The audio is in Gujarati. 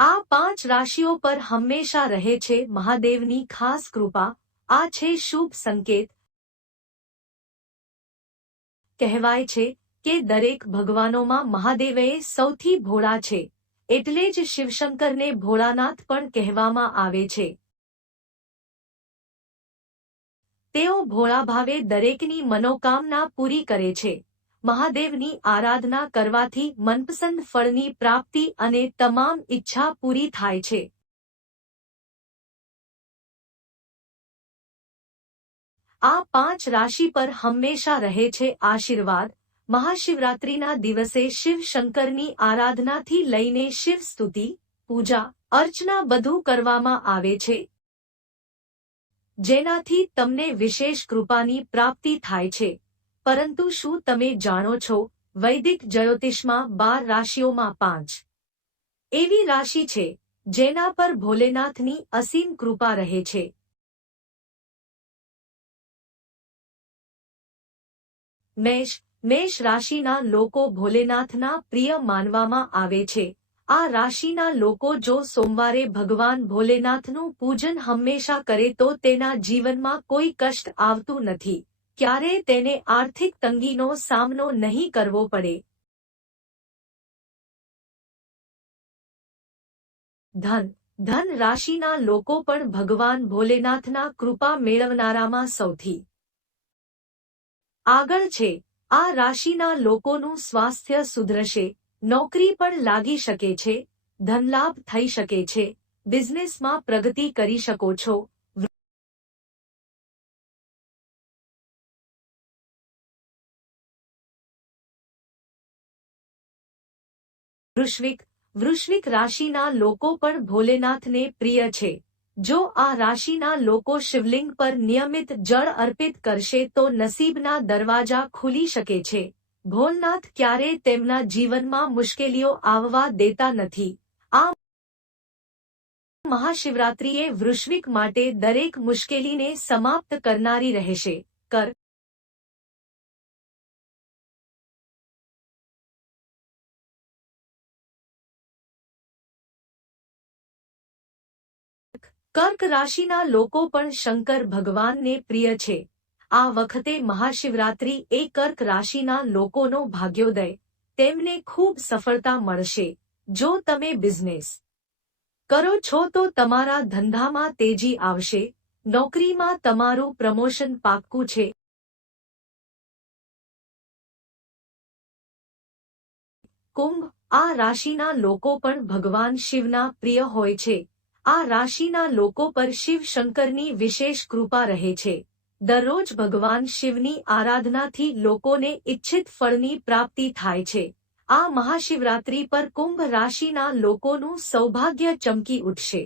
આ 5 રાશિઓ પર હંમેશા રહે છે મહાદેવની ખાસ કૃપા। આ છે શુભ સંકેત। કહેવાય છે કે દરેક ભગવાનોમાં મહાદેવ સૌથી ભોળા છે, એટલે જ શિવશંકરને ભોળાનાથ પણ કહેવામાં આવે છે। તેઓ ભોળા ભાવે દરેકની મનોકામના પૂરી કરે છે। મહાદેવની આરાધના કરવાથી મનપસંદ ફળની પ્રાપ્તિ અને તમામ ઈચ્છા પૂરી થાય છે। આ 5 રાશિ પર હંમેશા રહે છે આશીર્વાદ। મહાશિવરાત્રિના દિવસે શિવ શંકરની આરાધનાથી લઈને શિવ સ્તુતિ, પૂજા, અર્ચના બધું કરવામાં આવે છે, જેનાથી તમને વિશેષ કૃપાની પ્રાપ્તિ થાય છે। પરંતુ શું તમે જાણો છો, વૈદિક જ્યોતિષમાં 12 રાશિઓમાં 5 એવી રાશિ છે જેના પર ભોલેનાથની અસીમ કૃપા રહે છે। મેષ રાશિના લોકો ભોલેનાથના પ્રિય માનવામાં આવે છે। આ રાશિના લોકો જો સોમવારે ભગવાન ભોલેનાથનું પૂજન હંમેશા કરે તો તેના જીવનમાં કોઈ કષ્ટ આવતું નથી, ક્યારેય તેને આર્થિક તંગીનો સામનો નહીં કરવો પડે। ધન રાશિના લોકો પણ ભગવાન ભોલેનાથના કૃપા મેળવનારામાં સૌથી આગળ છે। આ રાશિના લોકોનું સ્વાસ્થ્ય સુધરશે, નોકરી પણ લાગી શકે છે, ધનલાભ થઈ શકે છે, બિઝનેસમાં પ્રગતિ કરી શકો છો। વૃશ્વિક રાશિના લોકો પણ ભોલેનાથને પ્રિય છે। જો આ રાશિના લોકો શિવલિંગ પર નિયમિત જળ અર્પિત કરશે તો નસીબના દરવાજા ખુલી શકે છે। ભોલેનાથ ક્યારેય તેમના જીવનમાં મુશ્કેલીઓ આવવા દેતા નથી। આ મહાશિવરાત્રિએ વૃશ્વિક માટે દરેક મુશ્કેલીને સમાપ્ત કરનારી રહેશે। કર્ક રાશિના લોકો પણ શંકર ભગવાનને પ્રિય છે। આ વખતે મહાશિવરાત્રિ એ કર્ક રાશિના લોકોનો ભાગ્યોદય, તેમને ખૂબ સફળતા મળશે। જો તમે બિઝનેસ કરો છો તો તમારા ધંધામાં તેજી આવશે, નોકરીમાં તમારું પ્રમોશન પાક્કું છે। કુંભ, આ રાશિના લોકો પણ ભગવાન શિવના પ્રિય હોય છે। આ રાશિના લોકો પર શિવ શંકરની વિશેષ કૃપા રહે છે। દરરોજ ભગવાન શિવની આરાધનાથી લોકોને ઇચ્છિત ફળની પ્રાપ્તિ થાય છે। આ મહાશિવરાત્રિ પર કુંભ રાશિના લોકોનું સૌભાગ્ય ચમકી ઉઠશે।